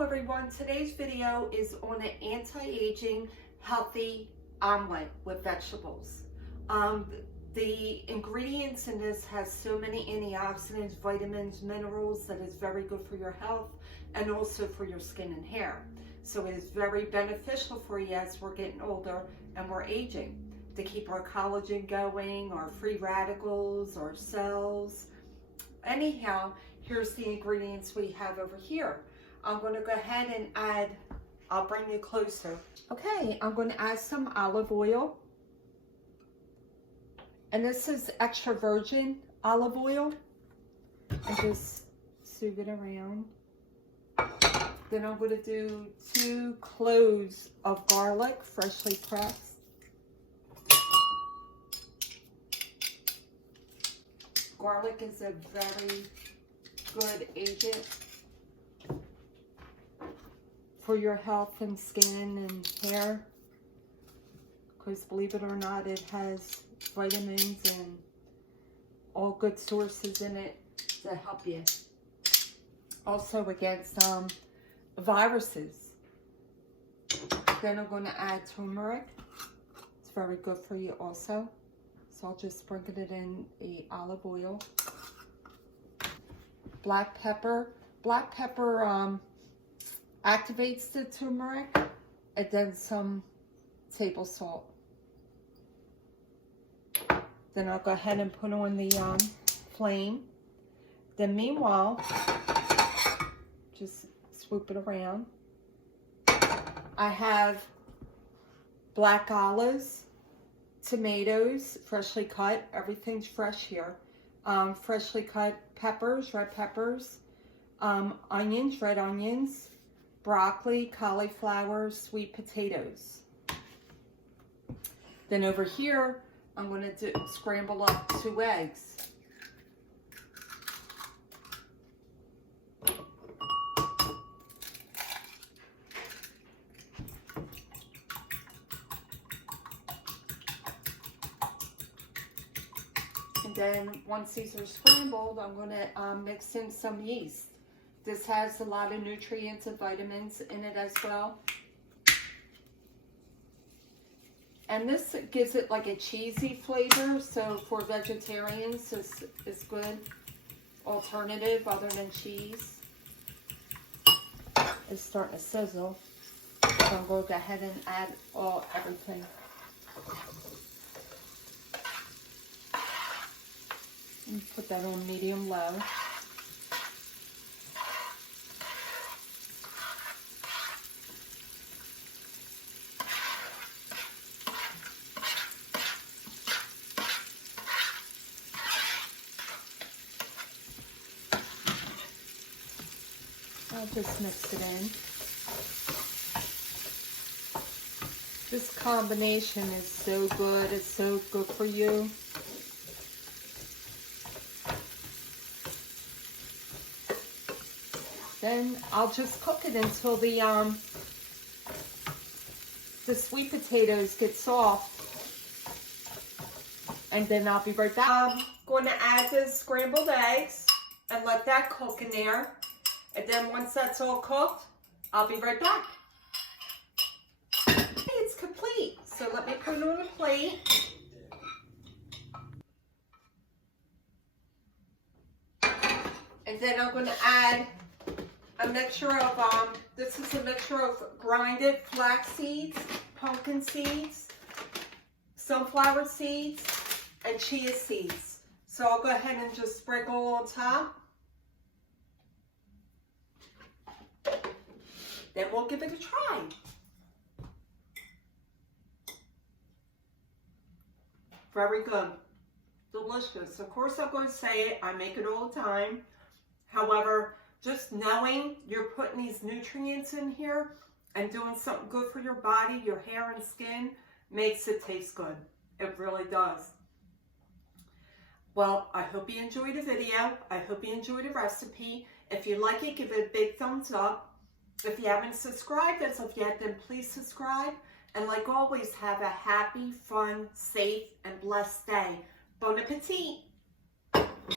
Hello everyone, today's video is on an anti-aging healthy omelet with vegetables. The ingredients in this has so many antioxidants, vitamins, minerals that is very good for your health and also for your skin and hair. So it is very beneficial for you as we're getting older and we're aging, to keep our collagen going, our free radicals, our cells. Anyhow, here's the ingredients we have over here. I'm going to go ahead and add, I'll bring you closer. Okay, I'm going to add some olive oil. And this is extra virgin olive oil. And just soothe it around. Then I'm going to do 2 cloves of garlic, freshly pressed. Garlic is a very good agent for your health and skin and hair, because believe it or not, it has vitamins and all good sources in it to help you. Also against viruses. Then I'm going to add turmeric. It's very good for you also. So I'll just sprinkle it in the olive oil. Black pepper. Black pepper activates the turmeric, and then some table salt. Then I'll go ahead and put on the flame. Then meanwhile, just swoop it around. I have black olives, tomatoes, freshly cut. Everything's fresh here. Freshly cut peppers, red peppers, onions, red onions, broccoli, cauliflower, sweet potatoes. Then over here, I'm going to scramble up 2 eggs. And then once these are scrambled, I'm going to mix in some yeast. This has a lot of nutrients and vitamins in it as well. And this gives it like a cheesy flavor, so for vegetarians, it's good alternative other than cheese. It's starting to sizzle, so I'm going to go ahead and add everything. And put that on medium-low. I'll just mix it in. This combination is so good. It's so good for you. Then I'll just cook it until the sweet potatoes get soft. And then I'll be right back. I'm going to add the scrambled eggs and let that cook in there. And then once that's all cooked, I'll be right back. Okay, it's complete. So let me put it on a plate. And then I'm going to add a mixture of, this is a mixture of grinded flax seeds, pumpkin seeds, sunflower seeds, and chia seeds. So I'll go ahead and just sprinkle on top. Then we'll give it a try. Very good. Delicious. Of course, I'm going to say it. I make it all the time. However, just knowing you're putting these nutrients in here and doing something good for your body, your hair and skin, makes it taste good. It really does. Well, I hope you enjoyed the video. I hope you enjoyed the recipe. If you like it, give it a big thumbs up. If you haven't subscribed as of yet, then please subscribe. And like always, have a happy, fun, safe, and blessed day. Bon appetit!